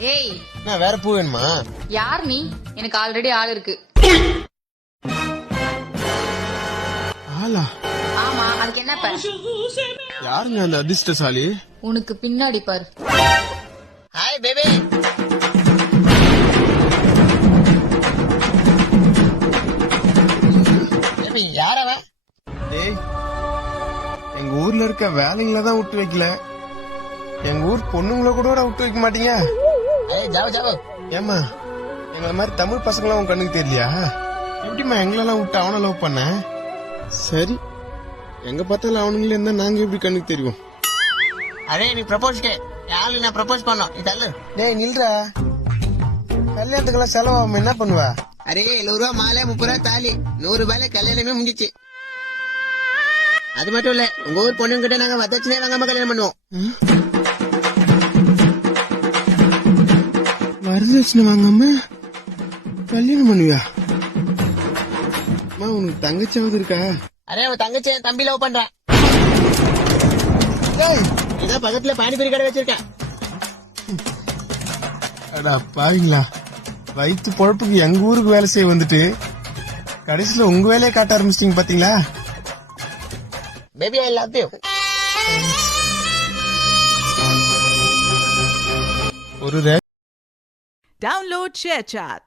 ஏய், நான் வேற பூ வேணுமா? யார் நீ? எனக்கு ஆல்ரெடி ஆள் இருக்கு. ஆளா? ஆமா, அதுக்கு என்ன இப்ப? யாருங்க அந்த அதிர்ஷ்டசாலி? உனக்கு பின்னாடி பாரு. Hi baby. பேபி யார் அவன்? டேய், எங்க ஊர்ல இருக்க வேலைங்கள தான் விட்டு வைக்கல, எங்க ஊர் பொண்ணுங்கள கூட விட்டு வைக்க மாட்டீங்க. ஏய் ஜாவ் ஜாவ். ஏமா எங்களை மாதிரி தமிழ் பசங்களாம் உன் கண்ணுக்கு தெரியலையா? எப்படிமா எங்களெல்லாம் விட்டு அவனை லவ் பண்ண? சரி, எங்க பார்த்தாலும் அவனுங்களே இருந்தா நாங்க எப்படி கண்ணுக்கு தெரியும்? அரே நீ ப்ரப்போஸ் கே யாரு நான் ப்ரப்போஸ் பண்ணோம் நீ தள்ளு. டேய் நில்றா, கல்யாணத்துக்கெல்லாம் செலவாகும் என்ன பண்ணுவ? அரே 70 ரூபா மாலை 30 ரூபா தாலி 100 ரூபாயில கல்யாணமே முடிஞ்சிச்சு. அது மட்டும் இல்ல உங்க ஊர் பொண்ணுங்கிட்ட நாங்க வரதட்சணையே வாங்காம கல்யாணம் பண்ணுவோம். வரதட்சணை வாங்காம கல்யாணம் பண்ணுவியா? அம்மா உனக்கு தங்கச்சியாவது இருக்கா? அரே உன் தங்கச்சி என் தம்பி லவ் பண்றான். டேய் இதான் பக்கத்துல பானிபூரி கடை வச்சிருக்கேன். அடா பாவீங்களா, வயிற்று பொழப்புக்கு எங்க ஊருக்கு வேலை செய்ய வந்துட்டு கடைசியில உங்க வேலையை காட்ட ஆரம்பிச்சிட்டீங்க பாத்தீங்களா? Baby I love you. ஒரு Download ShareChat.